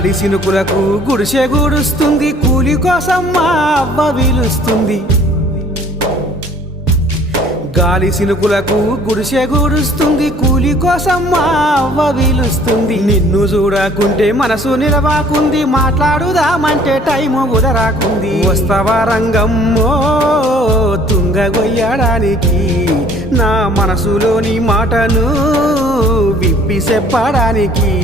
గాలి సినుకులకు గుడిసె గుడుస్తుంది, కూలి కోసం మా అవ్వ వీలుస్తుంది. గాలి సినుకులకు గుడిసె గుడుస్తుంది, కూలి కోసం మా అవ్వ వీలుస్తుంది. నిన్ను చూడకుంటే మనసు నిలవాకుంది, మాట్లాడుదామంటే టైము కుదరాకుంది. వస్తావా రంగమ్మో తుంగగొయ్యడానికి, నా మనసులోని మాటను విప్పి చెప్పడానికి.